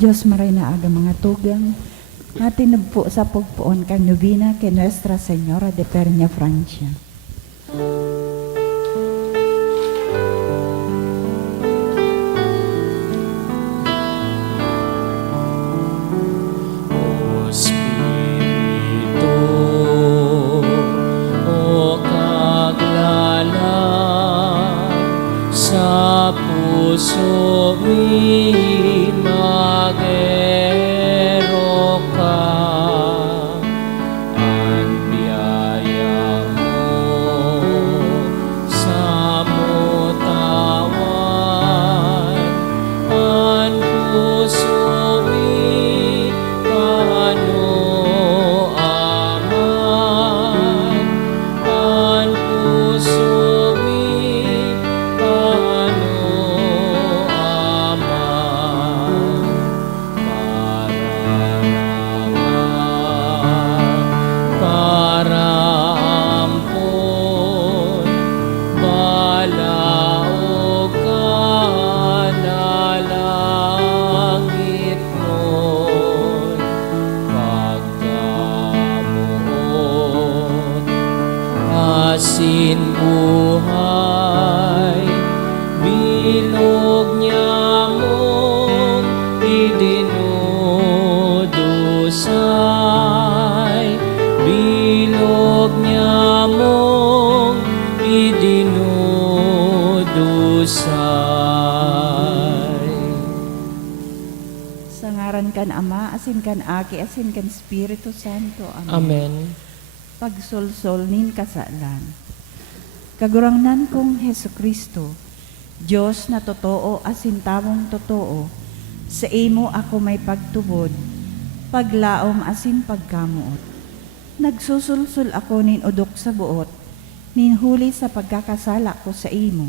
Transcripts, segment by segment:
Diyos maray na aga mga tugang, matinagpo sa pagpuon kang nobina kay Nuestra Señora de Pernia, Francia. Buhay, bilog niya mong idinudusay, bilog niya mong idinudusay. Sa ngaran kan Ama, asin kan Aki, asin kan Espiritu Santo. Amen. Amen. Pagsolsol nin kasalan. Kagurangnan kong Hesu Kristo, Diyos na totoo asin tamong totoo, sa imo ako may pagtubod, paglaom asin pagkamuot. Nagsusulsul ako nin udok sa buot, nin huli sa pagkakasala ko sa imo.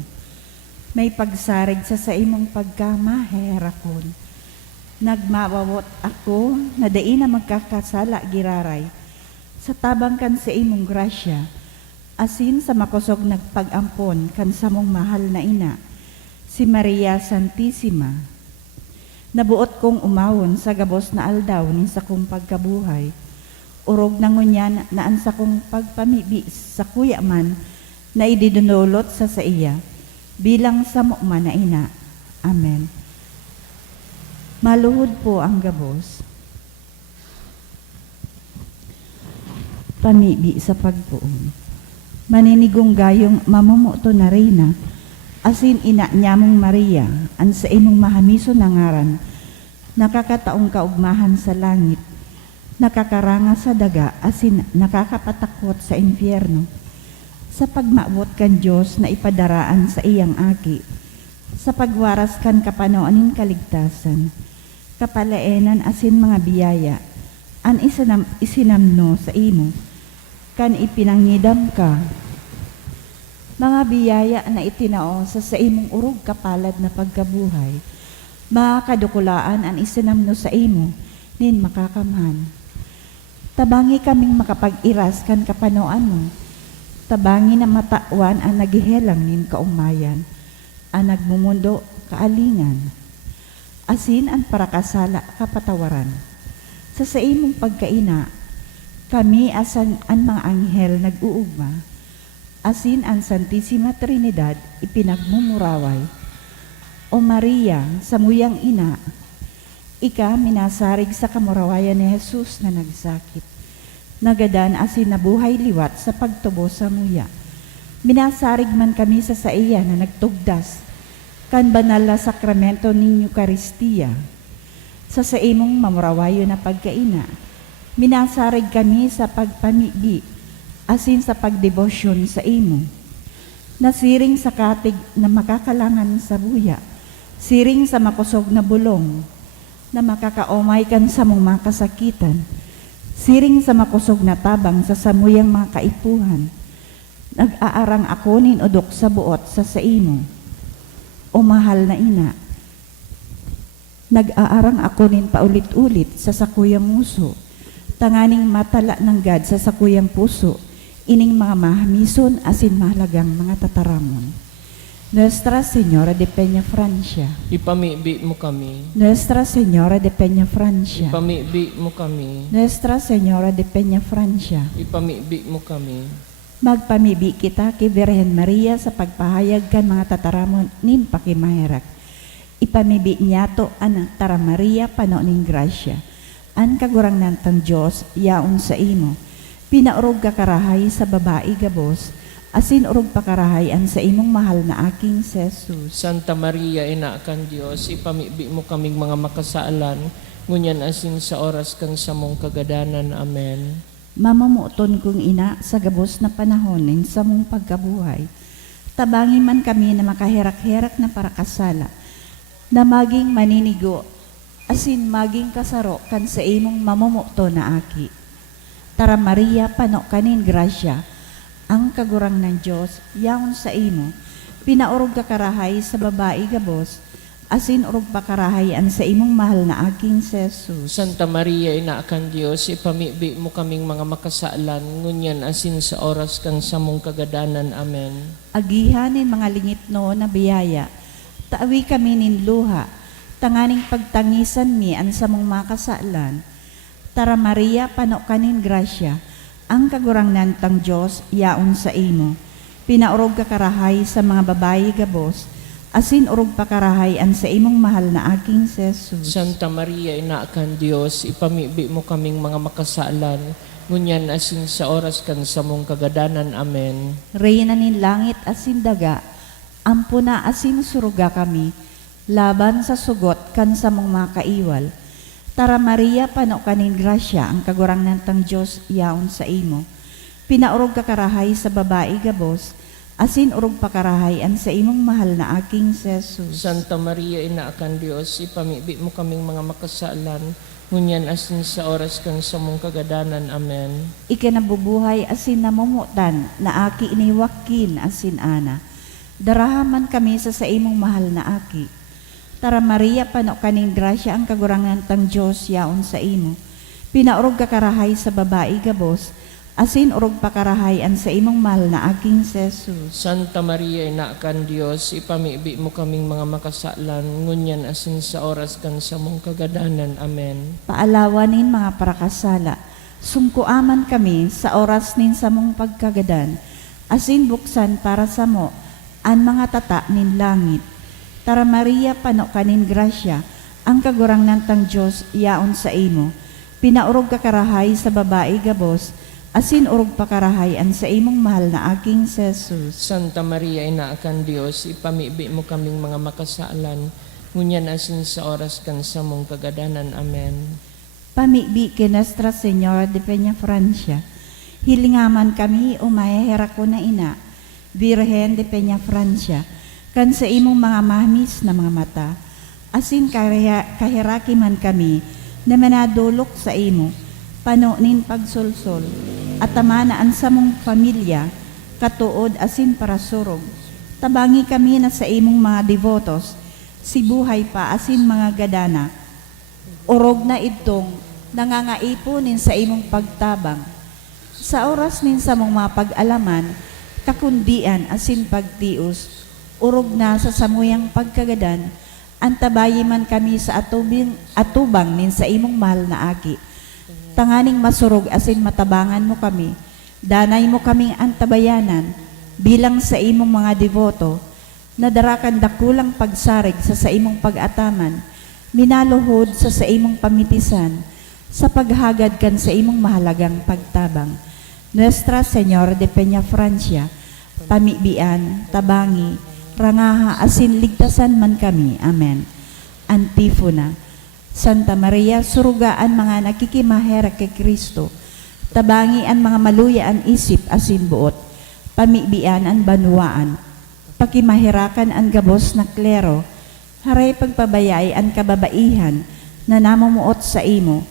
May pagsarig sa imong pagkamaherakon. Nagmawawot ako na dai na magkakasala giraray, sa tabang kan sa imong grasya, asin sa makosog nagpag-ampon kan sa mong mahal na ina, si Maria Santissima. Nabuot kong umawon sa gabos na aldaw ni sa kong pagkabuhay. Urog na ngunyan naan sa kong pagpamibi sa kuya man na ididunulot sa iya, bilang sa mu'man na ina. Amen. Maluhod po ang gabos. Pamibi sa pagpuon. Maninigong gayong mamumuto na reyna, asin ina nyamong Maria, an sa imong mahamiso na ngaran, nakakataong kaugmahan sa langit, nakakaranga sa daga, asin nakakapatakot sa impyerno. Sa pagmaabot kan Diyos na ipadaraan sa iyang aki, sa pagwaras kan kapanoaning kaligtasan, kapalaenan asin mga biyaya, an isinamno sa imo, kan ipinangidam ka, mga biyaya na itinao sa imong urog kapalad na pagkabuhay, mga kadukulaan ang isinamno sa imo, nin makakamhan. Tabangi kaming makapag-iras kan kapanoan mo, tabangi na matawan ang nagihelang nin kaumayan, ang nagmumundo kaalingan, asin ang parakasala kapatawaran. Sa imong pagkaina, kami asan ang mga anghel nag-uugma, asin ang Santissima Trinidad ipinagmumuraway. O Maria, samuyang ina, ika minasarig sa kamurawayan ni Jesus na nagsakit. Nagadan asin nabuhay liwat sa pagtubo sa muya. Minasarig man kami sa iya na nagtugdas, kan banal na sakramento ni Eucharistia. Sa imong mamurawayo na pagkaina, minasarig kami sa pagpamibi, asin sa pagdebosyon sa imo. Nasiring sa katig na makakalangan sa buya, siring sa makusog na bulong, na makakaomay kan sa mong mga kasakitan, siring sa makusog na tabang sa samuyang mga kaipuhan. Nag-aarang ako nin udok sa buot sa imo. O mahal na ina, nag-aarang ako nin paulit-ulit sa sakuyang muso, tanganing matala ng God sa sakuyang puso, ining mga mahamison asin mahalagang mga tataramon. Nuestra Señora de Peña Francia. Ipamibi mo kami. Nuestra Señora de Peña Francia. Ipamibi mo kami. Nuestra Señora de Peña Francia. Ipamibi mo kami. Magpamibi kita kay Virgen Maria sa pagpahayag kan mga tataramon nin pakimahirak. Ipamibi niya to an Tara Maria pano ning grasya. An kagurang nantang Diyos yaon sa imo. Pinaurog ka karahay sa babae gabos. Asin urog pakarahay an sa imong mahal na aking si Jesus. Santa Maria, ina kan Dios, ipamibi mo kaming mga makasaalan, ngunyan asin sa oras kan samong kagadanan. Amen. Mamamuton kong ina sa gabos na panahonin sa mong pagkabuhay. Tabangi man kami na makaherak-herak na parakasala, na maging maninigo, asin maging kasaro kan sa imong mamumuto na aki. Tara Maria, pano kanin grasya, ang kagurang ng Diyos, yaon sa imo, pinaurog ka karahay sa babae gabos, asin urog pa karahay an sa imong mahal na aking si Jesus. Santa Maria, ina kan Dios, ipamibi mo kaming mga makasaalan, ngunyan asin sa oras kan samong kagadanan. Amen. Agihanin mga lingit no na biyaya, taawi kami nin luha, tanganing pagtangisan mi an sa mong makasaalan. Tara Maria, pano kanin grasya, ang kagurang nantang Diyos, yaon sa imo. Pinaurog ka karahay sa mga babae gabos, asin urog pa karahay an sa imong mahal na aking si Jesus. Santa Maria, ina kan Dios, ipamibi mo kaming mga makasaalan, ngunyan asin sa oras kan samong kagadanan. Amen. Reyna nin langit asin daga, ampuna asin suruga kami, laban sa sugot kan sa mong makaiwal. Tara Maria, pano kanin grasya, ang kagurang nantang Diyos, yaon sa imo. Pinaurog ka karahay sa babae gabos, asin urog pa karahay an sa imong mahal na aking si Jesus. Santa Maria, ina kan Dios, ipamibi mo kaming mga makasaalan, ngunyan asin sa oras kan samong kagadanan. Amen. Ikinabubuhay asin namumutan, na aki iniwakin asin ana. Darahaman kami sa imong mahal na aki. Tara Maria, pano kaning grasya, ang kagurangan tang Diyos, yaon sa imo. Pinaurog ka karahay sa babae gabos, asin urog pa karahay an sa imong mahal na aking si Jesus. Santa Maria, ina kan Dios, ipamibi mo kaming mga makasaalan, ngunyan asin sa oras kan samong kagadanan. Amen. Paalawanin mga parakasala, sungkuaman kami sa oras nin sa mong pagkagadan, asin buksan para sa mo, an mga tata nin langit. Tara Maria, pano kanin grasya, ang kagurang nantang Diyos, yaon sa imo. Pinaurog ka karahay sa babae gabos, asin urog pa karahay an sa imong mahal na aking si Jesus. Santa Maria, ina kan Dios, ipamibi mo kaming mga makasaalan, ngunyan asin sa oras kan samong kagadanan. Amen. Pamibi kay Nuestra Señora de Peña Francia, hilingaman kami umahehera ko na ina, Virgen de Peña Francia, kan sa imong mga mahmis na mga mata, asin kahiraki man kami na manadulok sa imo, panunin pagsulsol, at tamanaan sa mong pamilya, katuod asin parasurog. Tabangi kami na sa imong mga devotos, si buhay pa asin mga gadana, urog na itong nangangaipunin sa imong pagtabang. Sa oras nin sa mong mapag-alaman, kakundian asin pagtius, urog na sa samuyang pagkagadan, antabayi man kami sa atubang nin sa imong mahal na aki. Tanganing masurog asin matabangan mo kami, danay mo kaming antabayanan, bilang sa imong mga devoto, nadarakan dakulang pagsarig sa imong pag-ataman, minaluhod sa imong pamitisan, sa paghagad kan sa imong mahalagang pagtabang. Nuestra Señora de Peña Francia, pamibian, tabangi, rangaha asin ligtasan man kami. Amen. Antifona. Santa Maria, surugaan mga nakikimahera kay Kristo, tabangi ang mga maluya ang isip asin buot, pamibian ang banuaan, pakimahirakan ang gabos na klero, haray pagpabayay ang kababaihan na namumuot sa imo,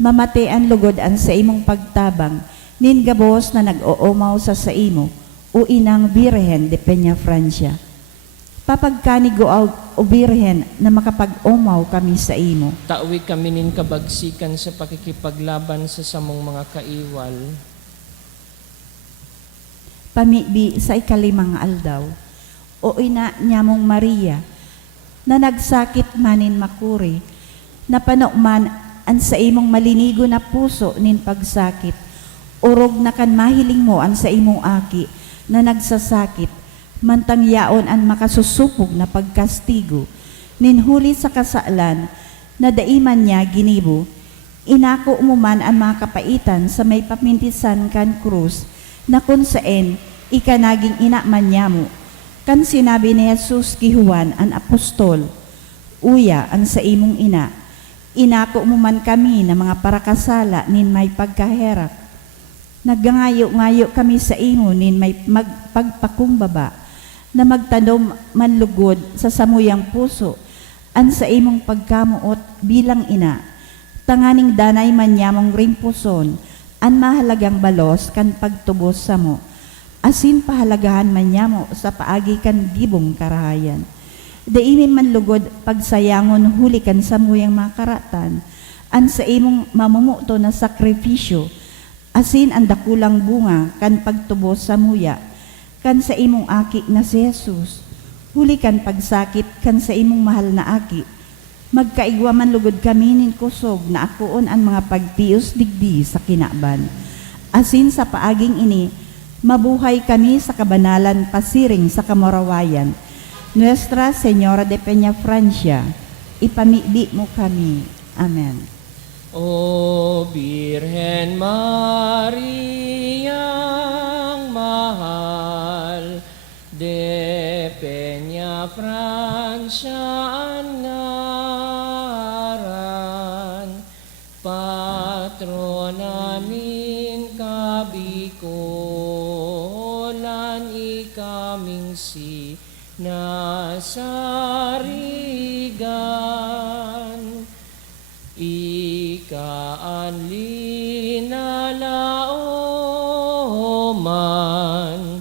mamate ang lugod ang sa imong pagtabang, nin gabos na nag-oomaw sa imo, o inang Virgen de Peña Francia. Papagkanigo o Birhen na makapag-umaw kami sa imo. Taawi kami nin kabagsikan sa pakikipaglaban sa samong mga kaiwal. Pamibi sa ikalimang aldaw. o ina niya mong Maria, na nagsakit manin makuri, na panukman an sa imong malinigo na puso nin pagsakit, urog na kan mahiling mo an sa imong aki, na nagsasakit, mantang yaon an makasusupog na pagkastigo, nin huli sa kasalan, na daiman niya ginibo, inako mo man ang mga kapaitan sa may papintisan kan krus, na kung saan ikanaging inaman niya mo. Kan sinabi ni Jesus ki Juan ang apostol, uya ang sa imong ina, inako mo man kami na mga parakasala nin may pagkaherak. Naggangayo-ngayo kami sa imo nin may magpagpakumbaba, na magtanom manlugod sa samuyang puso, an sa imong pagkamuot bilang ina, tanganing danay man yamong rimpuson, an mahalagang balos kan pagtubos sa mo, asin pahalagahan man yamo sa paagi kan gibong karahayan. Dainin man lugod pagsayangon huli kan samuyang makaratan, an sa imong mamumuto na sakripisyo, asin ang dakulang bunga kan pagtubos sa muya, kan sa imong aki na si Jesus, huli kan pagsakit kan sa imong mahal na aki, magkaigwa man lugod kami nin kusog na akoon ang mga pagtios digdi sa kinaban. Asin sa paaging ini, mabuhay kami sa kabanalan pasiring sa kamarawayan. Nuestra Señora de Peña Francia, ipamibi mo kami. Amen. O Birhen Mariang mahal, de Peña Francia ang ngaran, patrona min kabikolan, ikaming si nasarigan, ikaan linalaoman,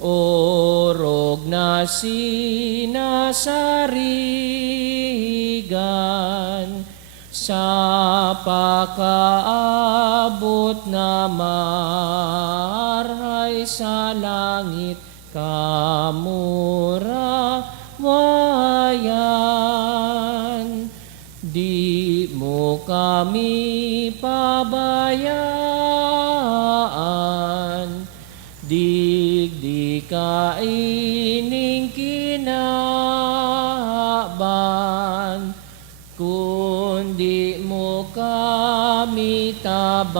orog na sinasarigan, sa pakaabot na marhay sa langit kamurawayan. Di mo kami pabayaan, digdi kaining kinaban, kundi mo kami tabangan,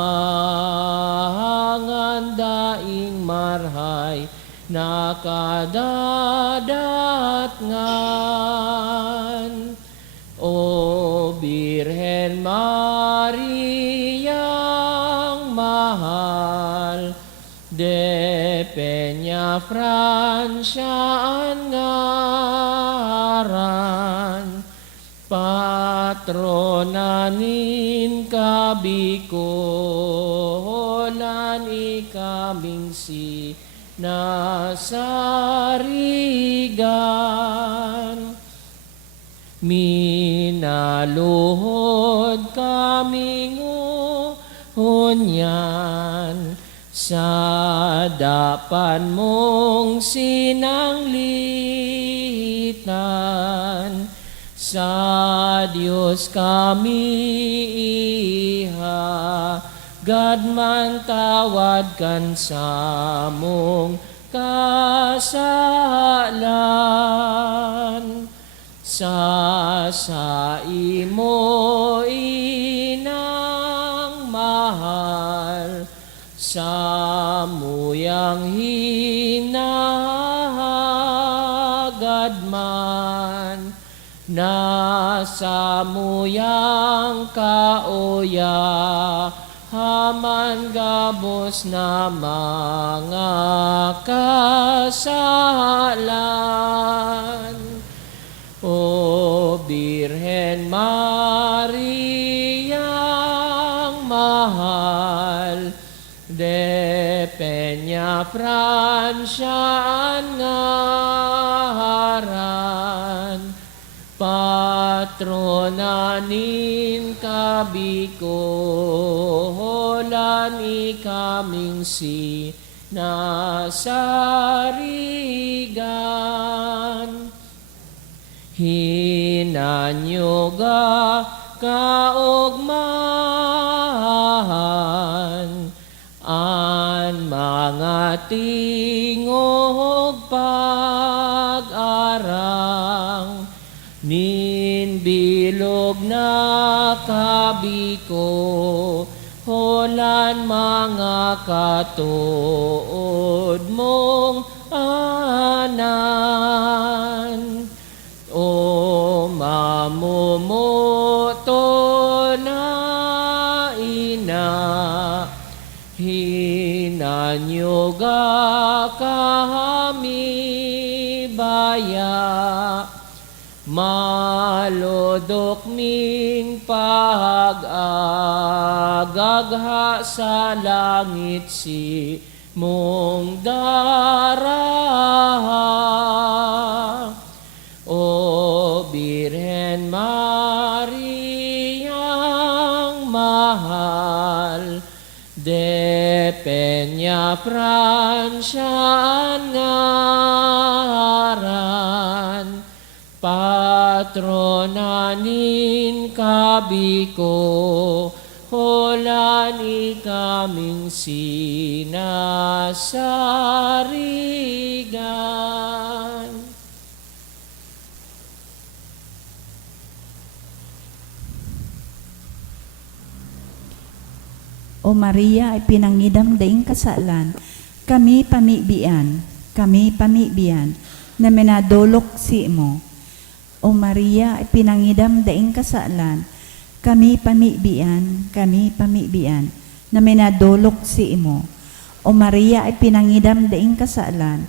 daing marhay nakadadatngan. O Birhen Mariang mahal, de Peña Francia ang ngaran, patrona nin kabikolan, ikaming si nasarigan. Minaluhod kaming hunyan, sa dapan mong sinanglitan, sa Diyos kami iha, God man tawad kan sa mong kasalan, sa imo inang mahal, sa muyang hinahagad man, nasa muyang kauya, haman gabos na mga kasalan. O Birhen Mariang mahal, de Peña Francia ang ngaran, patrona nin kabikolan, ikaming si nasarigan. Hinanyuga kaugmahan, an mga tingog pag-arang, nin bilog na kabiko, holan mga katuod mong anan. O mamumuto na ina, hinanyuga kami baya, malodok ming pag-agagha sa langit si mong daraha. O Birhen Mariang mahal, de Peña Francia ngaran, patronanin kabiko, holani kaming sinasarigan. O Maria, ay pinangidam daing kasalan, kami pamibian, na minadolok si mo. O Maria, ay pinangidam daing kasalan, kami pamibian, na minadolok si mo. O Maria, ay pinangidam daing kasalan,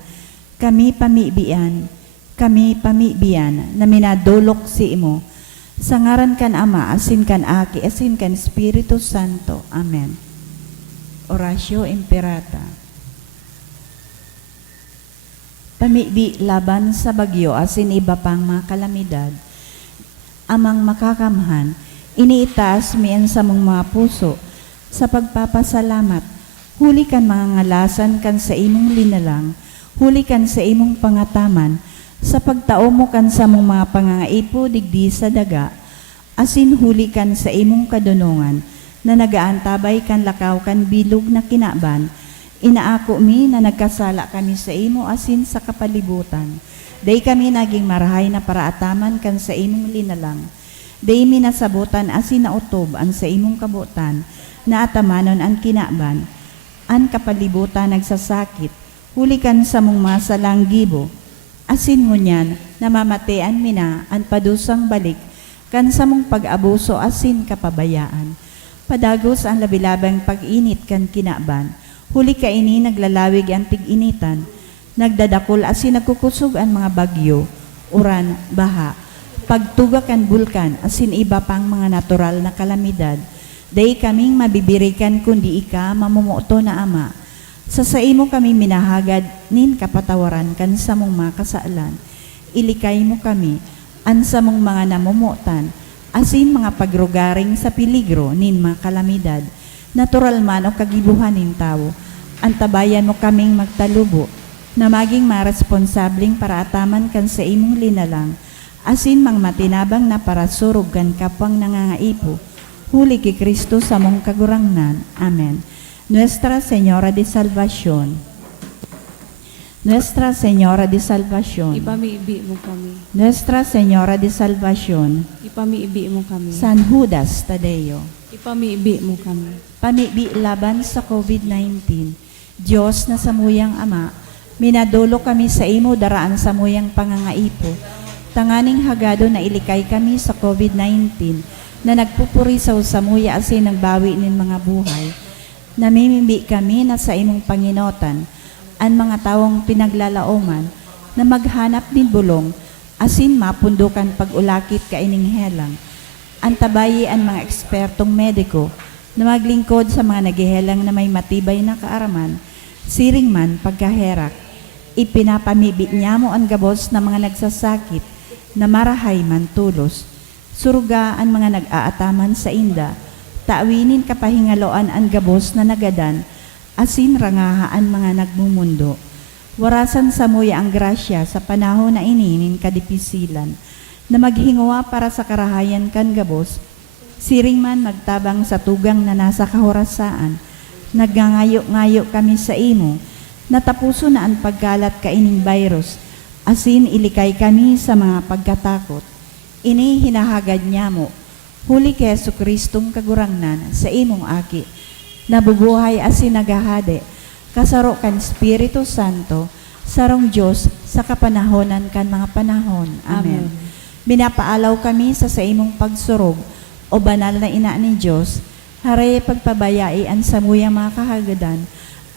kami pamibian, na minadolok si mo. Sa ngaran kan Ama, asin kan Aki, asin kan Espiritu Santo. Amen. Oratio Imperata. Pamibi laban sa bagyo, asin iba pang mga kalamidad, amang makakamhan, iniitaas miyan sa mong mga puso, sa pagpapasalamat, huli kan mga ngalasan kan sa imong linalang, huli kan sa imong pangataman, sa pagtao mo kan sa mong mga pangangaipo digdi sa daga, asin huli kan sa imong kadunungan, na nagaantabay kan lakaw kan bilog na kinaban, inaako mi na nagkasala kami sa imo asin sa kapalibutan. Day kami naging marahay na paraataman kan sa imong linalang. Day mi nasabutan asin na utob an sa imong kabutan, na atamanon an kinaban, an kapalibutan nagsasakit, huli kan sa mong masalang gibo, asin ngunyan, namamatean mina an padusang balik, kan sa mong pag-abuso asin kapabayaan. Padagos ang labilabang pag-init kan kinaban, huli ka ini naglalawig ang tig-initan, nagdadakol asin nagkukusog ang mga bagyo, uran, baha, pagtuga kan bulkan asin iba pang mga natural na kalamidad. Day kaming mabibirikan kundi ika mamumuto na Ama. Sa imo kami minahagad nin kapatawaran kan sa mong mga kasaalan. Ilikay mo kami an sa mong mga namumutan, asin mga pagrugaring sa peligro nin mga kalamidad, natural man o kagibuhan nin tao, antabayan mo kaming magtalubo, na maging maresponsabling paraataman kan sa imong linalang, asin mang matinabang na parasurog kan kapwang nangangaipo, huli ki Kristo sa mong kagurangnan. Amen. Nuestra Señora de Salvación, Nuestra Señora de Salvación, Ipamiibi mo kami. Nuestra Señora de Salvación, Ipamiibi mo kami. San Judas Tadeo, Ipamiibi mo kami. pamibi laban sa COVID-19. Diyos na samuyang Ama, minadolo kami sa imo daraan sa muyang pangangaipo. Tanganing hagado na ilikay kami sa COVID-19 na nagpupurisaw sa muya asin nagbawi nin mga buhay. Namimimbi kami na sa imong Panginotan, ang mga tawong pinaglalaoman, na maghanap din bulong, asin mapundukan pag-ulakit kaining helang. Antabayi ang mga ekspertong mediko, na maglingkod sa mga nagihelang na may matibay na kaaraman, siring man pagkaherak. Ipinapamibi niya mo ang gabos na mga nagsasakit, na marahay man tulos. Suruga ang mga nag-aataman sa inda, taawinin kapahingaloan ang gabos na nagadan, asin rangahaan mga nagmumundo. Warasan sa muya ang grasya sa panahon na ininin kadipisilan, na maghingawa para sa karahayan kan gabos, siring man magtabang sa tugang na nasa kahorasaan, nagngangayo-ngayo kami sa imo, natapuso na ang pagkalat kaining virus, asin ilikay kami sa mga pagkatakot. Ini hinahagad niya mo, huli kay Jesucristong kagurangnan sa imong aki, nabubuhay asin nagahade, kasaro kan Espiritu Santo, sarong Diyos sa kapanahonan kan mga panahon. Amen. Binapaalaw kami sa imong pagsurog, o banal na ina ni Diyos, haray pagpabayai ang samuyang mga kahagadan,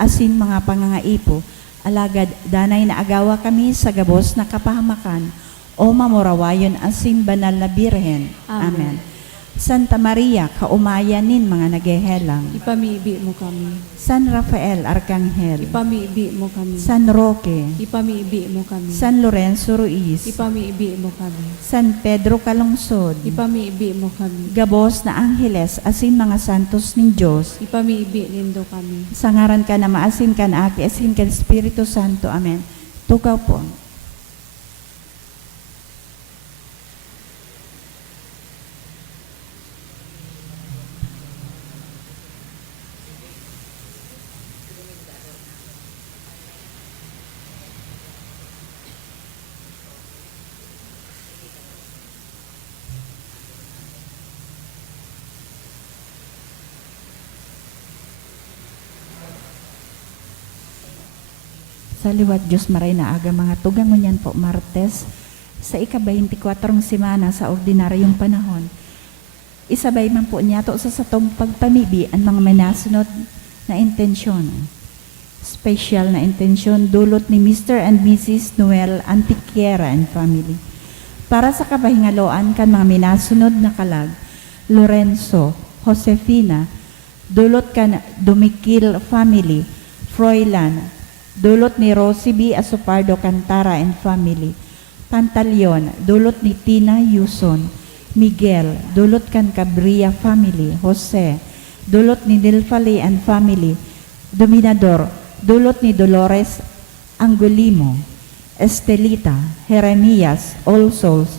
asin mga pangangaipo, alagad danay na agawa kami sa gabos na kapahamakan, o mamurawayon asin banal na birhen. Amen. Santa Maria, kaumayanin mga nagehelang. Ipamibi mo kami. San Rafael, Arkanghel. Ipamibi mo kami. San Roque. Ipamibi mo kami. San Lorenzo Ruiz. Ipamibi mo kami. San Pedro Calungsod. Ipamibi mo kami. Gabos na Angeles, asin mga santos ng Diyos. Ipamibi nindo kami. Sa ngaran ka na maasin ka na aki, asin ka Espiritu Santo. Amen. Tukaw po. Sa liwat Diyos maray na aga mga tugang ngunyan po Martes sa ika-24 semana sa ordinaryong panahon. Isabay man po niya to sa satong pagpamibi ang mga manasunod na intensyon. Special na intensyon dulot ni Mr. and Mrs. Noel Antiquiera and family. Para sa kabahingaloan kan mga minasunod na kalag, Lorenzo, Josefina, dulot kan Dumikil family, Froilan, dulot ni Rosie B. Asupardo Cantara and family. Pantaleon, dulot ni Tina Yuson. Miguel, dulot kan Cabria family. Jose, dulot ni Nilfali and family. Dominador, dulot ni Dolores Angulimo. Estelita, Jeremias, All Souls,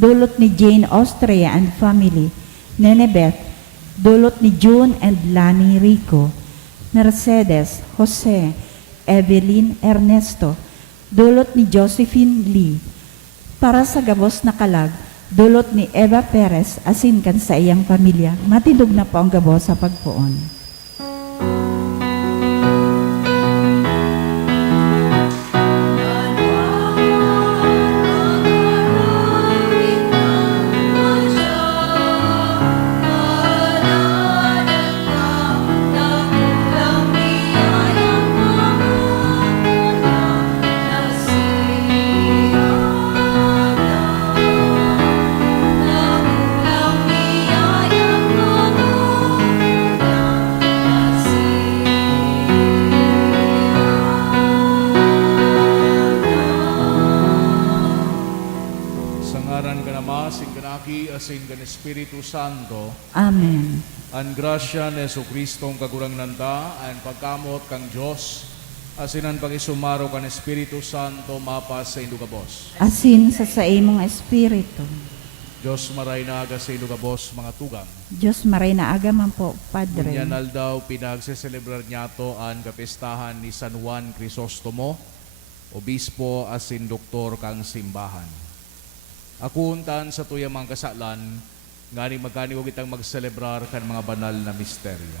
dulot ni Jane Austria and family. Nenebeth, dulot ni June and Lani Rico. Mercedes, Jose, Evelyn Ernesto, dulot ni Josephine Lee. Para sa gabos na kalag, dulot ni Eva Perez, asin kan sa iyang pamilya. Matindog na po ang gabos sa pagpuon. asin kan Espiritu Santo, Amen. an grasya ni Jesucristong kagurangnan ta, an pagkamot kang Diyos, asin ang pangisumaro kan Espiritu Santo, mapas sa indugabos. Asin sa imong espiritu. Diyos maray na aga sa indugabos, mga tugang. Diyos maray na aga man po, Padre. Kunyanal daw pinagseselebrar niya to ang kapistahan ni San Juan Crisostomo, obispo asin doktor kang simbahan. Akuntan sa tuyang mga kasalan, ngani magkani huwag itang magselebrar kan mga banal na misteryo.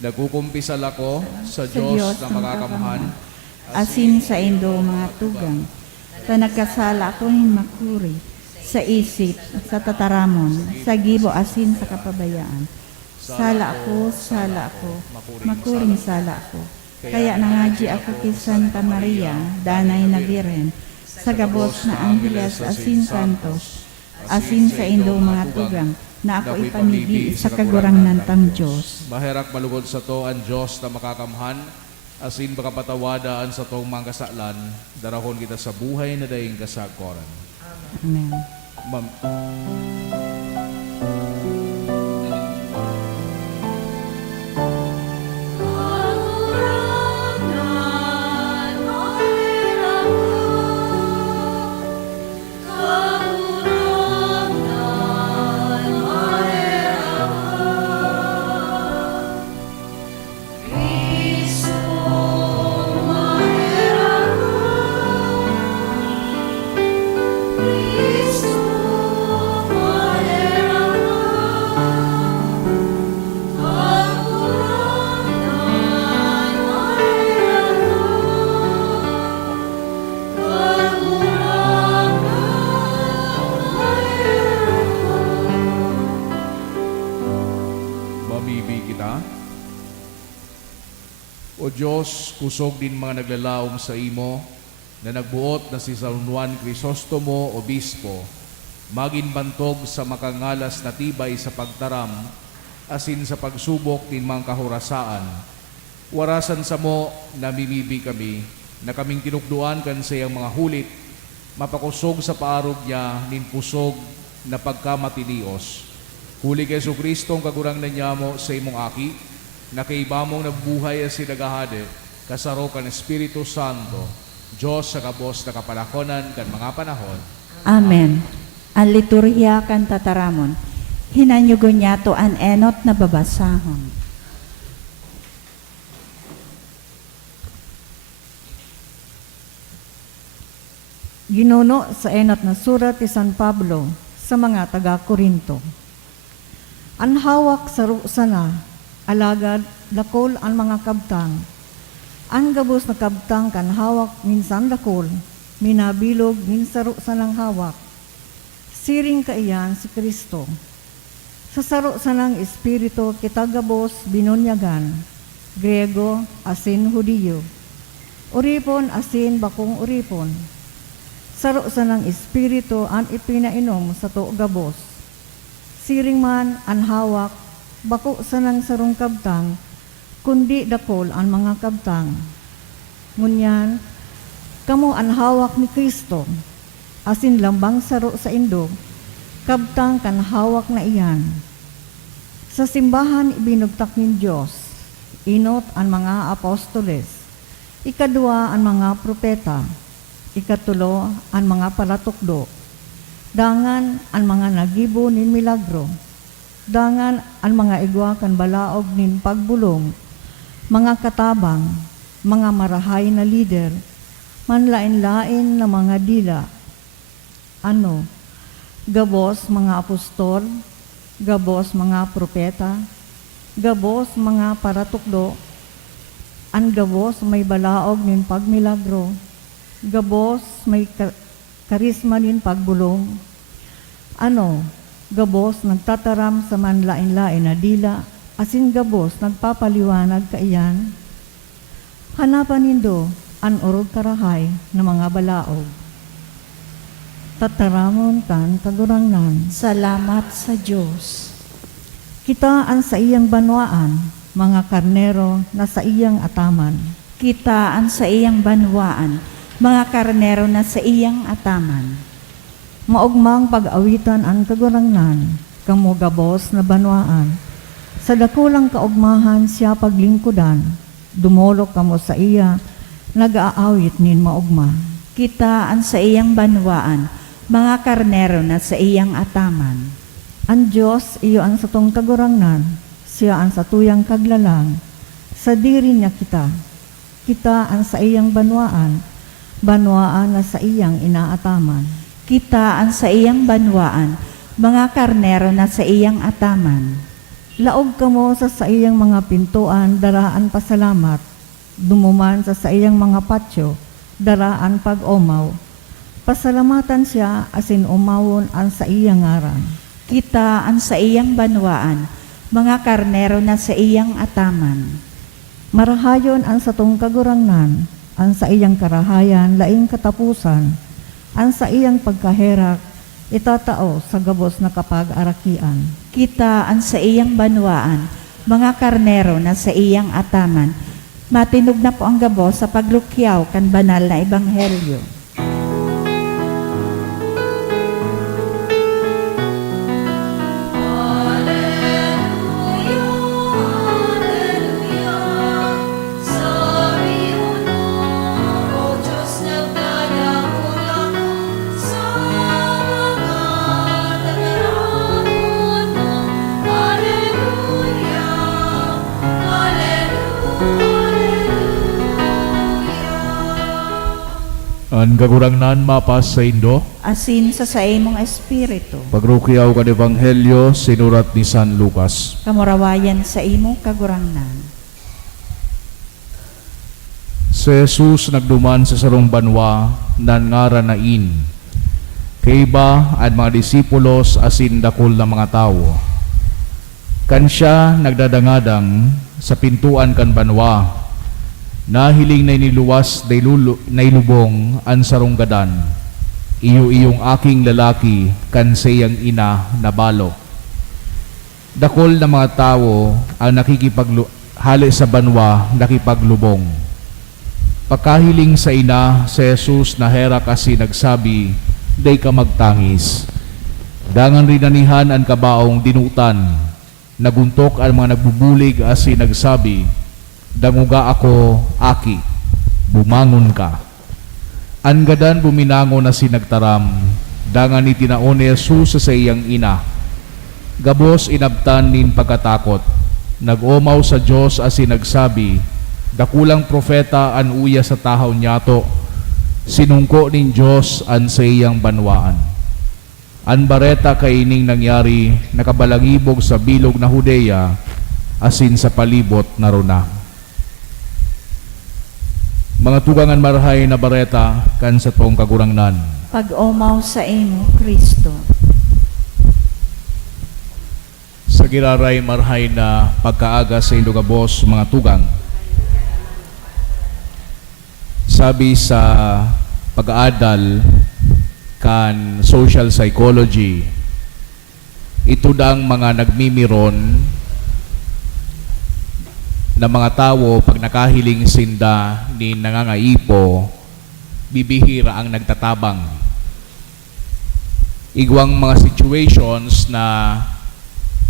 Nagkukumpisal ako sa Diyos na makakamahan, asin sa indo mga tugang, ta nagkasala ako nin makuri, sa isip, sa tataramon, sa gibo asin sa kapabayaan. Sala ako, makuring sala ako. Kaya nangaji ako kay Santa Maria, danay na Birhen, sa gabos na Angeles asin Santos, asin sa indo mga tugang, na ako ipamigi sa kagurangnan tang Diyos. maherak malugod sa to ang Diyos na makakamhan, asin makapatawadaan sa tong mga kasalan, darahon kita sa buhay na daing kasakoran. Amen. Pamibi kita. O Diyos, kusog din mga naglalaom sa imo, na nagbuot na si San Juan Crisostomo, Obispo, maging bantog sa makangalas na tibay sa pagtaram, asin sa pagsubok din mga kahurasaan. Warasan sa mo, namimibi kami, na kaming tinukduan kan sa iyang mga hulit, mapakusog sa paarog niya, nin pusog na pagkamatilios. Huli kay Jesucristo ang kagurang na niya mo sa imong aki, na kaibamong nabuhay as sinagahade, kasaro kan Espiritu Santo, Diyos sa kabos na kapalakonan kan mga panahon. Amen. Ang liturhiya kan tataramon, hinanyugo niya to an enot na babasahon. Ginuno sa enat na surat ni San Pablo sa mga taga-Korinto. Ang hawak sa sana, alagad lakol ang mga kabtang. Ang gabos na kabtang kan hawak minsan lakol, minabilog minsan sanang hawak. Siring kaiyan si Kristo. Sa saro sanang Espiritu kita gabos binunyagan, Grego asin Hudiyo. Uripon asin bakong uripon. Saro sanang Espiritu ang ipinainom sa to gabos. Siring man ang hawak, bako sanang sarong kabtang, kundi dakol ang mga kabtang. Ngunyan, kamo ang hawak ni Kristo, asin lambang saro sa indo, kabtang kan hawak na iyan. Sa simbahan ibinugtak ng Diyos, inot ang mga apostoles, ikadua ang mga propeta, ikatulo ang mga palatukdo, dangan ang mga nagibo nin milagro, dangan ang mga igwa kan balaog nin pagbulong, mga katabang, mga marahay na lider, manlain-lain na mga dila, gabos mga apostol, gabos mga propeta, gabos mga paratukdo, ang gabos may balaog nin pagmilagro, gabos may karisma nin pagbulong, gabos nagtataram sa manlain-lain na dila, asin gabos nagpapaliwanag kaiyan. Hanapan nindo ang orog karahay ng mga balaog. Tataramon kan kagurangnan. Salamat sa Diyos. Kita ang sa iyang banwaan, mga karnero na sa iyang ataman. Kitaan sa iyang banwaan, mga karnero na sa iyang ataman. Maugmang pag-awitan ang kagurangnan, kamo gabos na banwaan. Sa dakulang kaugmahan siya paglingkudan, dumolok kamo sa iya, nag-aawit nin maugma. Kitaan sa iyang banwaan, mga karnero na sa iyang ataman. Ang Diyos iyo ang satong kagurangnan, siya ang satuyang kaglalang, sa diri niya kita. Kita ang sa iyang banwaan, banwaan na sa iyang inaataman. Kitaan sa iyang banwaan, mga karnero na sa iyang ataman. Laog kamo sa iyang mga pintuan, daraan pasalamat. Dumuman sa iyang mga patio, daraan pag-omaw. Pasalamatan siya asin umawon ang sa iyang ngaran. Kitaan sa iyang banwaan, mga karnero na sa iyang ataman. Marahayon ang satong kagurangnan, ang sa iyang karahayan laing katapusan, ang sa iyang pagkaherak, itatao sa gabos na kapag-arakian. Kitaan sa iyang banwaan, mga karnero na sa iyang ataman. Matinog na po ang gabos sa paglukyaw kan banal na ebanghelyo. Ang kagurangnan mapas sa indo, Asin sa imong espiritu. pagrukyaw kan Ebanghelyo, sinurat ni San Lucas. Kamurawayan sa imo kagurangnan. Si Jesus nagduman sa sarong banwa nan ngaran na In. Kay iba at mga disipulos asin dakol na mga tao. Kansya nagdadangadang sa pintuan kan banwa, nahiling na niluwas na lubong an sarunggadan, iyong aking lalaki kansayang ina na balo. Dakol na mga tao ang hali sa banwa nakipaglubong. Pagkahiling sa ina si Jesus na hera kasi nagsabi, day ka magtangis. Dangan rinanihan ang kabaong dinutan, naguntok ang mga nagbubulig asi nagsabi, danguga ako, aki, bumangon ka. Angadan buminangon na sinagtaram, dangan itinaon ni Jesus sa iyang ina. Gabos inabtan nin pagkatakot, nag-omaw sa Diyos asi nagsabi, dakulang propeta an uya sa tahaw niyato, sinungko nin Diyos an sa iyang banwaan. An bareta kaining nangyari, nakabalangibog sa bilog na Hudeya, asin sa palibot na runa. Mga tugangan marhay na bareta, kan sa tong kagurangnan. Pag-omaw sa imo, Kristo. Sa giraray marhay na pagkaaga sa Indogabos, mga tugang. Sabi sa pag-aadal kan social psychology, ito dang mga nagmimiron na mga tao pag nakahiling sinda ni nangangaipo, bibihira ang nagtatabang. Igwang mga situations na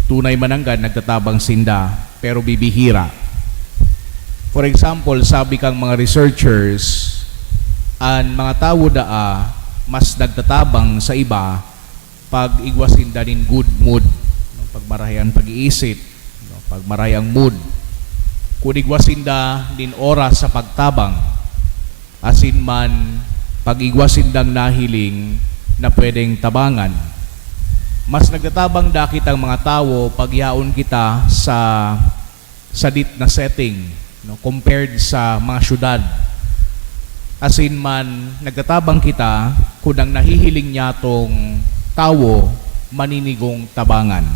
tunay mananggan nagtatabang sinda pero bibihira. For example, sabi kang mga researchers, ang mga tao daa mas nagtatabang sa iba pag igwasin danin good mood, pag marayan pag-iisip, pag marayang mood. Kung igwasin da din oras sa pagtabang, asin man pag igwasin dang nahiling na pwedeng tabangan. Mas nagtatabang dakit ang mga tao pag yaon kita sa dit na setting, compared sa mga syudad. Asin man, nagtatabang kita kung ang nahihiling niya tong tao, maninigong tabangan.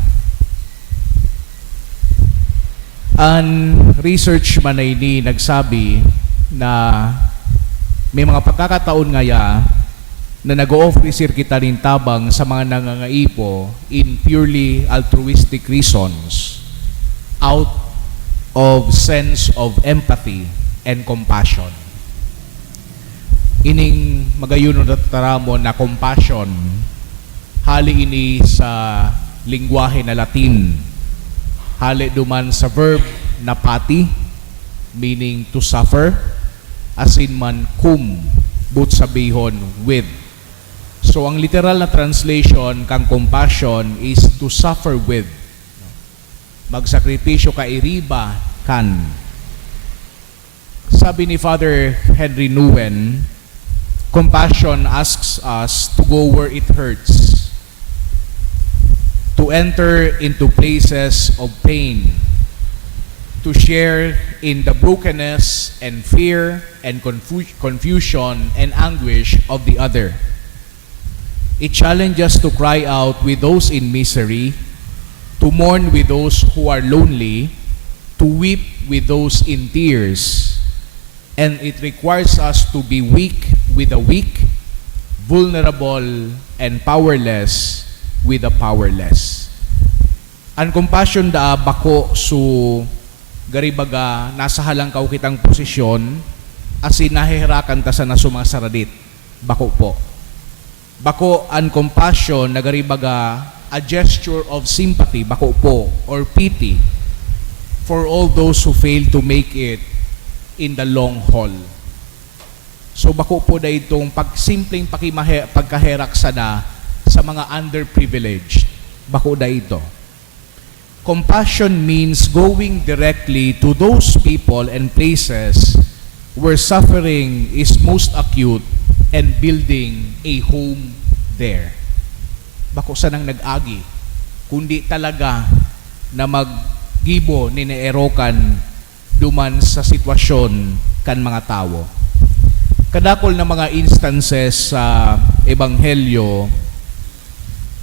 Ang research man ay ni nagsabi na may mga pagkakataon ngaya na nag-o-officer kita rin tabang sa mga nangangaipo in purely altruistic reasons, out of sense of empathy and compassion. Ining magayuno na taramon na compassion, hali ini sa lingwahe na Latin, hali duman sa verb na pati, meaning to suffer, asin man cum, but sabihon with. So ang literal na translation kang compassion is to suffer with. Magsakripisyo ka iriba kan. Sabi ni Father Henry Nguyen, compassion asks us to go where it hurts, to enter into places of pain, to share in the brokenness and fear and confusion and anguish of the other. It challenges us to cry out with those in misery, to mourn with those who are lonely, to weep with those in tears, and it requires us to be weak with the weak, vulnerable and powerless with the powerless. Ang compassion da bako su garibaga nasa halangkaw kitang posisyon asin nahihirakan ta sa nasumasaradit. Bako po. Bako ang compassion na garibaga a gesture of sympathy, bako po, or pity for all those who fail to make it in the long haul. So bako po da itong simpleng pagkaherak sana sa mga underprivileged. Bako da ito. Compassion means going directly to those people and places where suffering is most acute and building a home there. Bako sanang nag-agi, kundi talaga na maggibo ni neerokan duman sa sitwasyon kan mga tao. Kadakol na mga instances sa Ebanghelyo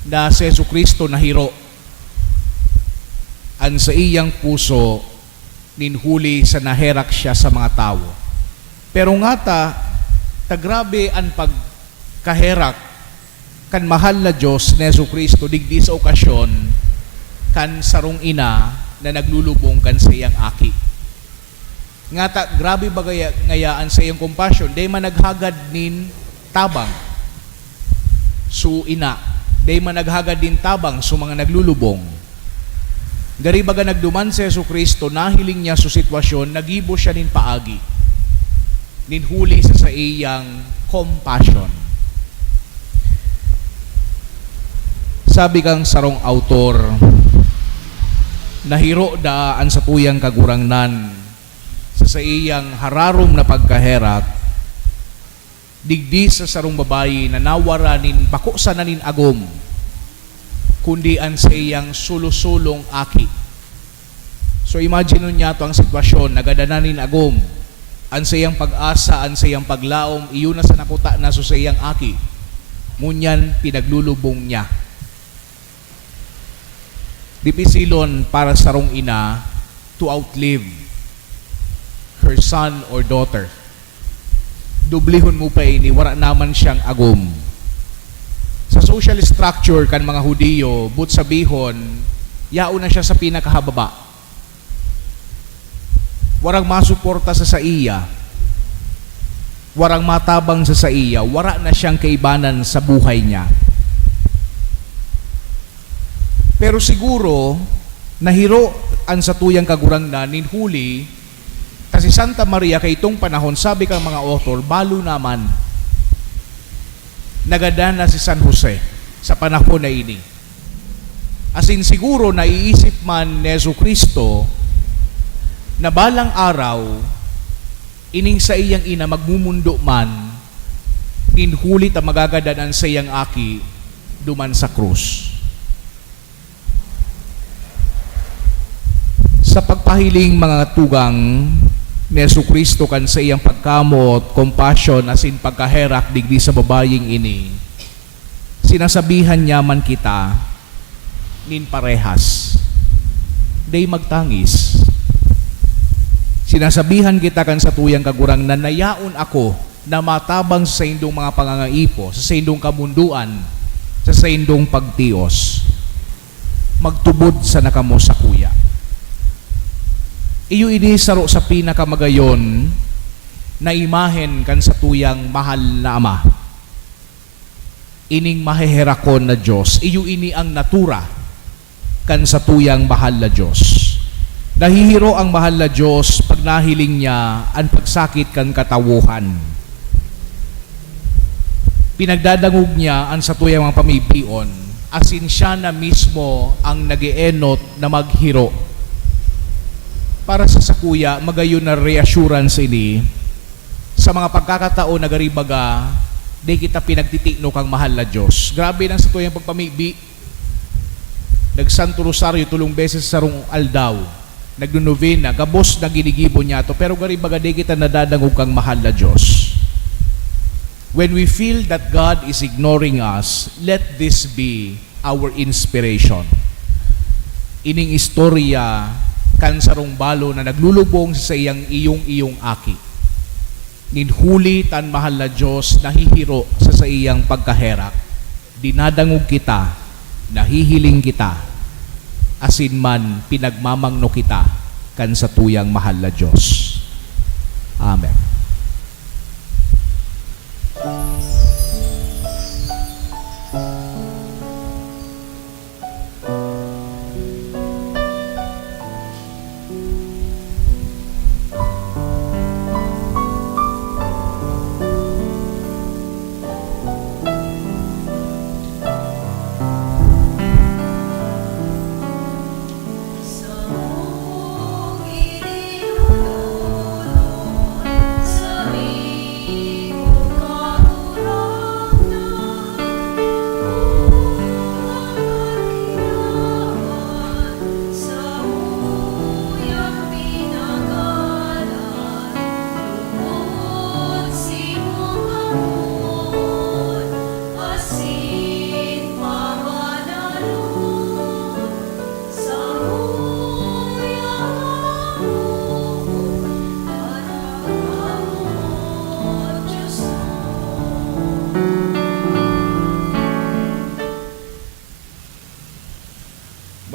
na si Jesucristo nahiro ang sa iyang puso ninhuli sa naherak siya sa mga tao. Pero nga tagrabe ang pagkaherak kan mahal na Diyos ni Jesucristo digdi sa okasyon kan sarong ina na naglulubong kan sa iyang aki. Nga grabe ba ngayaan sa iyang compassion, day man naghagad nin tabang su ina, day man naghagad din tabang su mga naglulubong. Gari baga nagduman si Jesucristo, nahiling niya su sitwasyon, nagibo siya nin paagi, ninhuli sa iyang compassion. Sabi kang sarong autor, nahiro daan sa tuyang kagurangnan sa iyang hararom na pagkaherak, digdi sa sarong babayi na nawaranin bako sa nanin agom, kundi an sa iyang sulusulong aki. So imagine niya to ang sitwasyon, nagadananin agom, an sa iyang pag-asa, an sa iyang paglaom, iyon na sa nakuta na so sa iyang aki, ngunyan pinaglulubong niya. Dipisilon para sarong ina to outlive her son or daughter. Dublihon mo pa ini, wala naman siyang agom. Sa social structure kan mga Hudiyo, but sabihon, yao na siya sa pinakahababa. Warang masuporta sa iya. Warang matabang sa iya. Wala na siyang kaibanan sa buhay niya. Pero siguro, nahiro ang sa tuyang kagurangnan, ninhuli, kasi Santa Maria kay itong panahon, sabi kang mga author, balo naman, nagadana si San Jose sa panahon na ini. As in siguro, naiisip man ni Jesucristo, na balang araw, ining sa iyang ina magmumundo man, ninhulit ang magagadanan sa iyang aki, duman sa krus. Sa pagpahiling mga tugang ni Jesucristo kan sa iyang pagkamot, compassion, as in pagkaherak digdi sa babaying ini, sinasabihan niya man kita, nin parehas, day magtangis. Sinasabihan kita kan sa tuyang kagurang na nayaon ako na matabang sa indong mga pangangaipo, sa indong kamunduan, sa indong pagtios, magtubod sa nakamo sa kuya. Iyo ini saro sa pinakamagayon na imahen kan sa tuyang mahal na ama. Ining maheherakon na Diyos, iyo ini ang natura kan sa tuyang mahal na Diyos. Nahihiro ang mahal na Diyos pag nahiling niya ang pagsakit kan katawuhan. Pinagdadangog niya ang sa tuyang mga pamibion, asin siya na mismo ang nagienot na maghiro. Para sa sakuya, magayon na reassurance ini, sa mga pagkakataon na garibaga, di kita pinagtitikno kang mahal na Diyos. Grabe nang sa tuyang pagpamibi, nagsanto rosaryo tulong beses sa rong aldaw, nagnunovena, gabos na ginigibo niya to, pero garibaga di kita nadadangog kang mahal na Diyos. When we feel that God is ignoring us, let this be our inspiration. Ining istorya kan sarong balo na naglulubong sa iyang iyong aki. Ninhuli tan mahal na Diyos, nahihiro sa iyang pagkaherak. Dinadangog kita, nahihiling kita, asin man pinagmamangno kita kan sa tuyang mahal na Diyos. Amen. Sa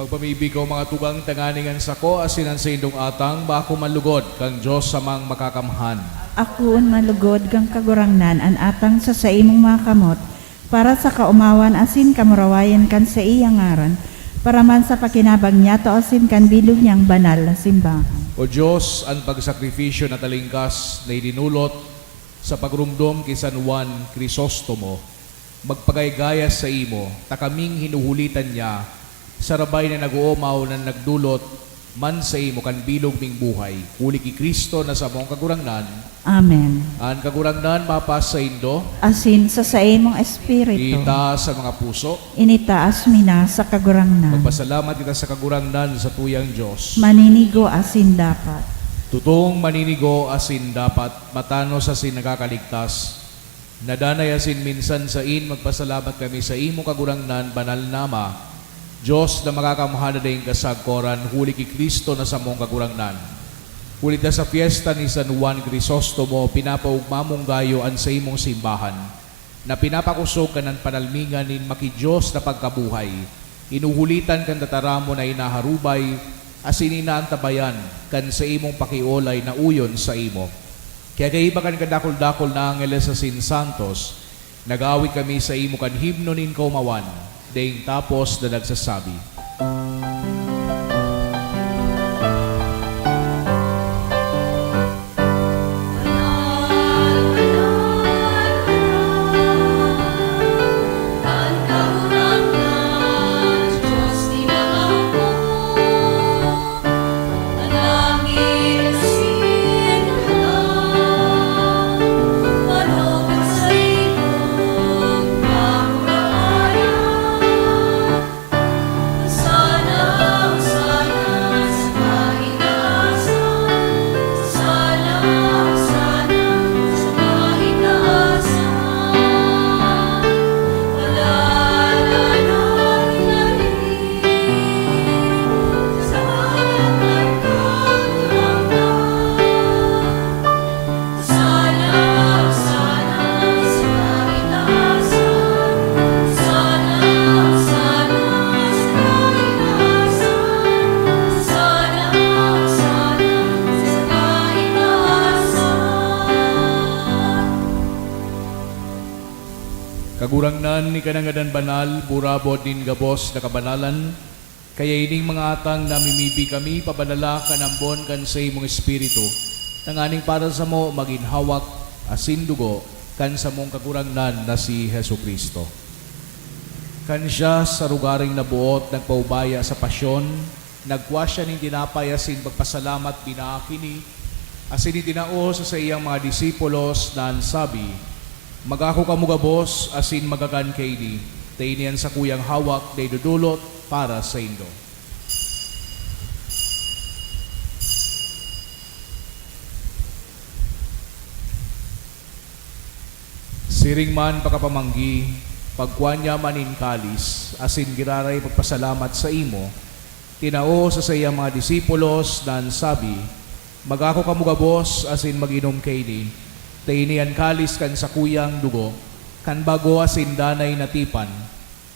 Magpamibi ko mga tugang tanganingan sako asinan sa indong atang bako malugod kang Diyos samang makakamhan. Akuon malugod kang kagurangnan an atang sa imong mga kamot, para sa kaumawan asin kamurawayan kan sa iyang ngaran, para man sa pakinabang niya to asin kan bilog niyang banal na simbahan. O Diyos, ang pagsakripisyo na talingkas na idinulot sa pagrumdom kay San Juan Crisostomo, magpagaygaya sa imo, takaming hinuhulitan niya, sarabay na nag-uumaw na nagdulot man sa imo kan bilog ming buhay. Huli ki Kristo na sa mong kagurangnan, Amen. ang kagurangnan mapas sa indo, Asin sa imong espiritu, ita sa mga puso, initaas mina sa kagurangnan. magpasalamat kita sa kagurangnan sa tuyang Diyos. Maninigo asin dapat. Tutong maninigo asin dapat, matanos asin nakakaligtas. Nadanay asin minsan sa magpasalamat kami sa imo kagurangnan, banal nama, Diyos na makakamahal na dahing kasagkoran, huli ki Kristo na sa mong kagurangnan. Huli ta sa fiesta ni San Juan Crisostomo, pinapaugmamong gayo an sa imong simbahan, na pinapakusog ka ng panalmingan nin maki Diyos na pagkabuhay. Inuhulitan kan tataramo na inaharubay, asin inaantabayan kan sa imong pakiolay na uyon sa imo. Kaya kaiba kan kadakol-dakol na angeles sa Sin Santos, nag-awit kami sa imo kan himno nin kaumawan, dahing tapos na nagsasabi. Kagurangnan ni kanangadan banal, burabot din gabos na kabanalan, kaya ining mga atang namimibi kami, pabanala kanambon kan sa imong espiritu, tanganing para sa mo maginhawak, asin dugo, kan sa mong kagurangnan na si Hesu Kristo. Kan siya sa rugaring nabuot, nagpaubaya sa pasyon, nagkuha siya ng tinapay asin pagpasalamat binaakini, asin itinao sa iyang mga disipulos na ansabi, magako kamugabos asin magagan kay di, tainian sa kuyang hawak, day dudulot para sa indo. Siring man pakapamanggi, pagkuanya manin kalis, asin giraray pagpasalamat sa imo, tinao sa iyang mga disipulos na ansabi, magako kamugabos asin maginom kay di, tainian kalis kan sa kuyang dugo, kan bago asin danay natipan,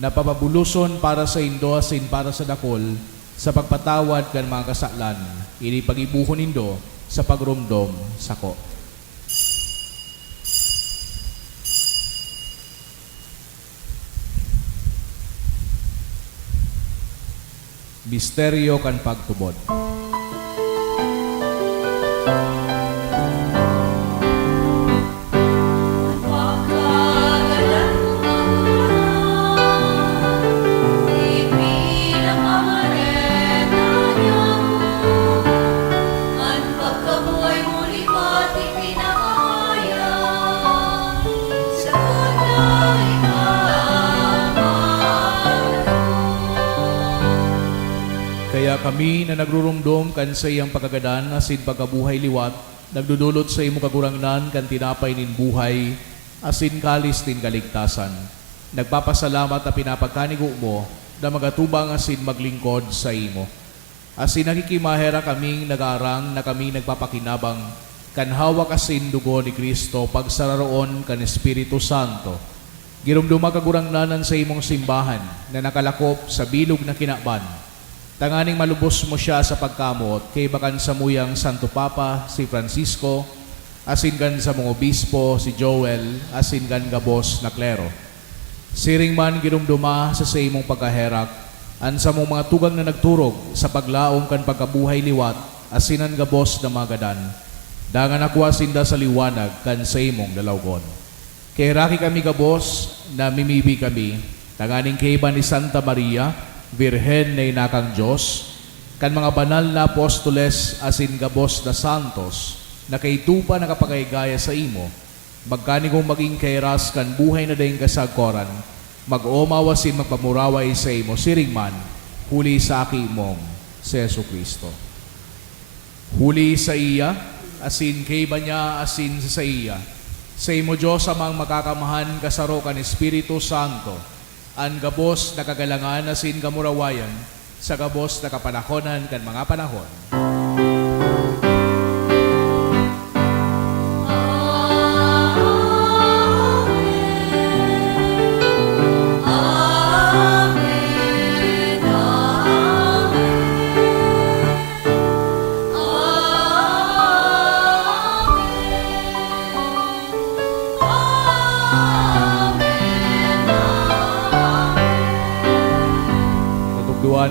na papabuluson para sa indo asin para sa dakol, sa pagpatawad kan mga kasalan, ini pagibuhon indo sa pagrumdom sako. Misteryo kan pagtubod. Kaya kami na nagrurumdom kan sa iyang pagkagadan asin pagkabuhay liwat, nagdudulot sa imo kagurangnan kan tinapay nin buhay, asin kalis tin kaligtasan. Nagpapasalamat na pinapagkanigo mo na magatubang asin maglingkod sa imo. Asin nakikimahera kaming nag-aarang na kami nagpapakinabang kan hawak asin dugo ni Kristo pagsararoon kan Espiritu Santo. Girumduma kagurangnanan sa imong simbahan na nakalakop sa bilog na kinaban, Tanganing malubos mo siya sa pagkamot, kay bakan sa muyang Santo Papa, si Francisco, asin gan sa mga obispo, si Joel, asin gan gabos na klero. Siring man ginumduma sa imong pagkaherak, an sa mong mga tugang na nagturog sa paglaom kan pagkabuhay liwat, asinan gabos na magadan. Dangan ako asinda sa liwanag kan sa imong dalawgon. Kay raki kami gabos na mimibi kami, tanganing kaiba ni Santa Maria, Virhen na inakang Diyos, kan mga banal na apostoles asin gabos na santos, na kay tupa nakapagaygaya sa imo, magkani kong maging kairas kan buhay na dayong kasagkoran, mag-omawasin magpamuraway sa imo, siring man, huli sa aki mong si Yesu Kristo. Huli sa iya, asin kay ba niya, asin sa iya, sa imo Diyos amang makakamahan kasaro kan Espiritu Santo, an gabos na kagalangan asin kamurawayan, sa gabos na kapanahonan kan mga panahon.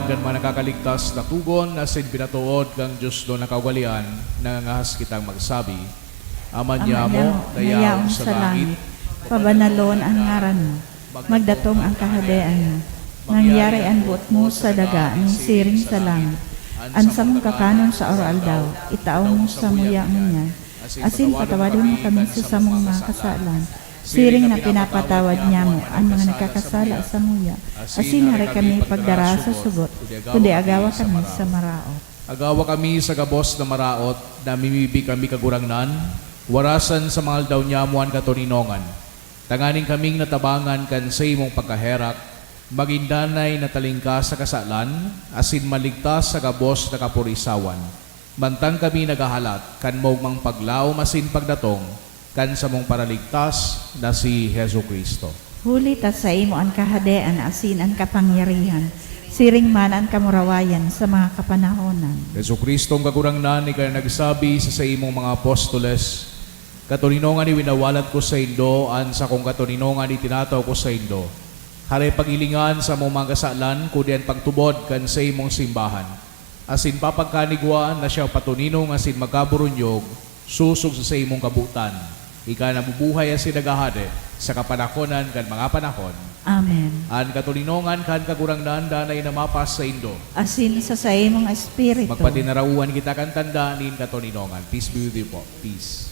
Kan mga nakakaligtas na tugon na sin pinatuod kang Diyos do nakawalian nangangahas kitang magsabi, Ama niya mo, dayaon sa langit, pabanalon ang ngaran mo, magdatong ang kahadean mo, nangyari ang buot mo sa daga ng siring sa langit, ansa mong kakanon sa oral daw, itaon mo sa muya mo niya, asin patawadon mo kami sa samong mga kasalan, siring na pinapatawad niya mo ang mga nagkakasala sa muya, asin hari kami pagdara sa sugot, kundi agawa kami sa maraot. Agawa kami sa gabos na maraot, na mimibi kami kagurangnan, warasan sa mga aldaw niya mo ang katuninongan. Tanganing kaming natabangan kan sa imong pagkaherak, magindanay na talingka sa kasalan, asin maligtas sa gabos na kapurisawan. Bantang kami nagahalat, kan mogmang paglaom asin pagdatong, kan sa mong paraligtas na si Hesu Kristo. Huli ta sa imo ang kahadean asin ang kapangyarihan, siring man ang kamurawayan sa mga kapanahonan. Hesu Kristo ang kagurangnan, ikaw nagsabi sa imong mga apostoles, katuninongan ni winawalat ko sa indo, an sa kong katuninongan ni tinataw ko sa indo. Haray pagilingan sa mong mga kasalan, kudian pagtubod kan sa imong simbahan. Asin papagkanigwa na siya patuninong asin magkaburunyog, susog sa imong kabutan. Ika nabubuhay ang sinagahade sa kapanahonan kan mga panahon. Amen. An katulinongan kan kagurangnan danay na mapas sa indo. Asin sa imong espiritu. Magpatinarauan kita kan tandaan in katulinongan. Peace be with you po. Peace.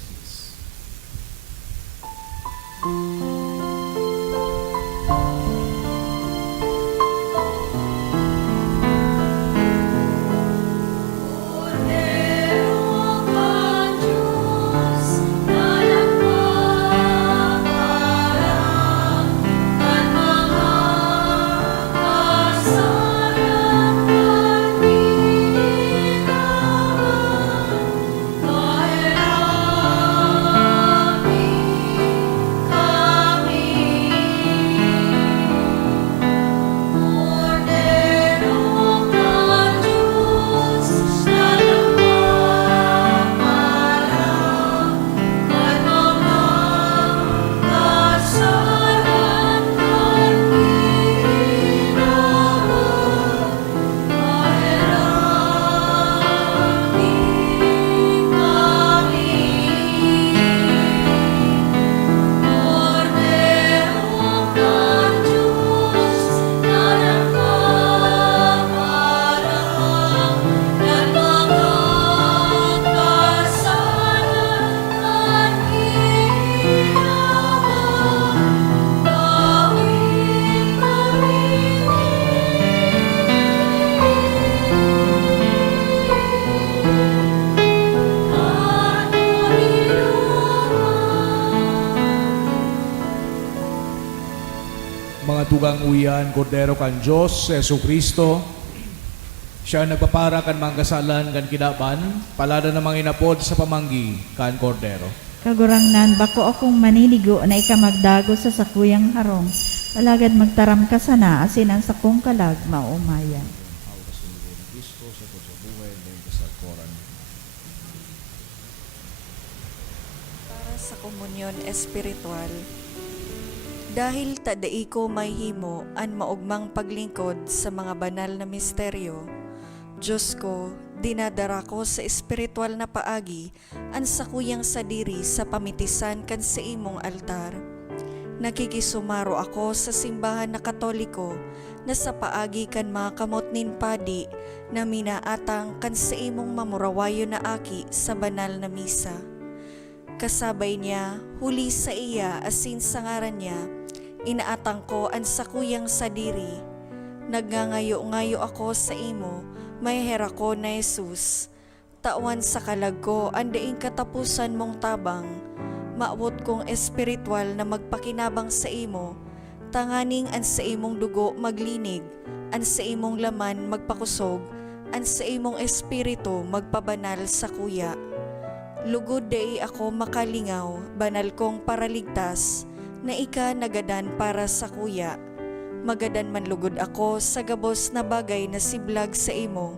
Mga tugang uyan, kordero kan Diyos, Yesu Kristo, siya nagpapara kan mga kasalan kan kidapan, palada namang inapod sa pamanggi kan kordero. Kagurangnan, bako akong maninigo na ikamagdago sa sakuyang harong, palagad magtaram ka sana, asin ang sakong kalag, maumayan. sa komunyon espiritual. Dahil tadai ko may himo an maugmang paglingkod sa mga banal na misteryo, Diyos ko, dinadara ko sa espiritual na paagi an sakuyang sadiri sa pamitisan kan sa imong altar. Nakikisumaro ako sa simbahan na Katoliko na sa paagi kan mga kamot nin padi na minaatang kan sa imong mamurawayo na aki sa banal na misa. Kasabay niya, huli sa iya asin sa ngaran niya, inaatang ko ang sakuyang sadiri. Nagngangayo-ngayo ako sa imo, may hera ko na Jesus. Tawan sa kalag ko, andaing katapusan mong tabang. Maabot kong espiritual na magpakinabang sa imo, tanganing an sa imong dugo maglinig, an sa imong laman magpakusog, an sa imong espiritu magpabanal sa kuya. Lugod dai ako makalingaw, banal kong paraligtas, na ika nagadan para sa kuya. Magadan man lugod ako sa gabos na bagay na siblag sa imo,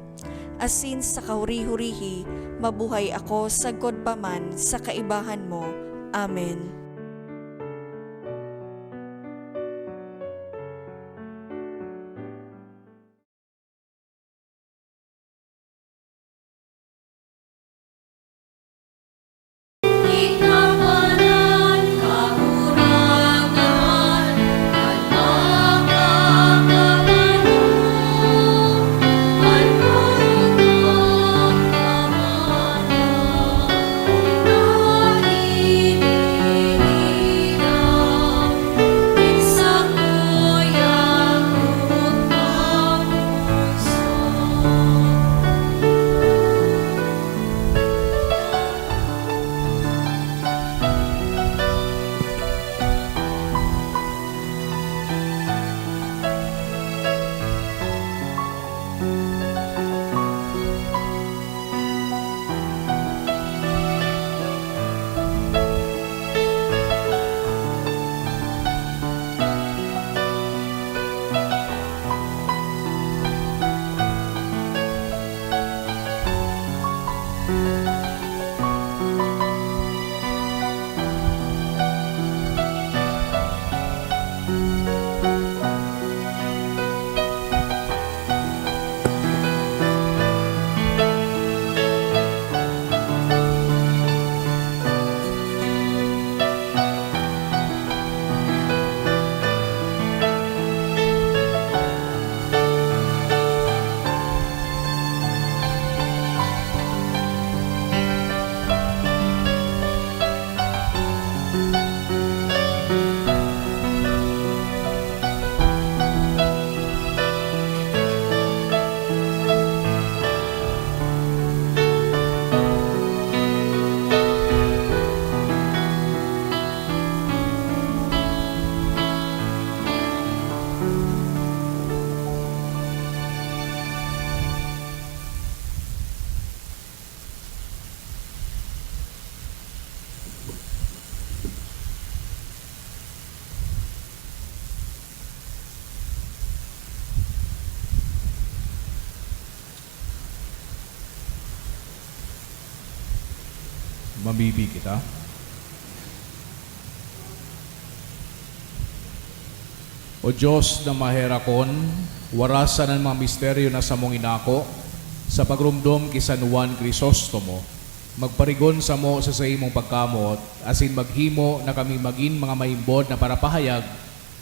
asin sa kahuri-hurihi, mabuhay ako sagkod paman sa kaibahan mo. Amen. Mabibi kita. O Diyos na maherakon, warasan ang mga misteryo na sa mong inako, sa pagrumdom kay San Juan Crisostomo, magparigon sa mo sa imong pagkamot, asin maghimo na kami maging mga maimbod na para pahayag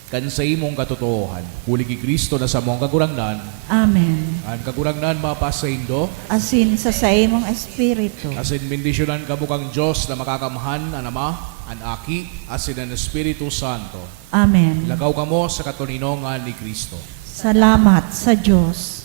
kan sa imong katotohan. Huli ki Kristo na sa mong kagurangnan, Amen. ang kagurangnan mapasa indo, Asin sa imong espiritu. asin bendisyonan ka bukang Diyos na makakamhan ang Ama, ang Aki, asin ang Espiritu Santo. Amen. Lagaw ka mo sa katuninongan ni Kristo. Salamat sa Diyos.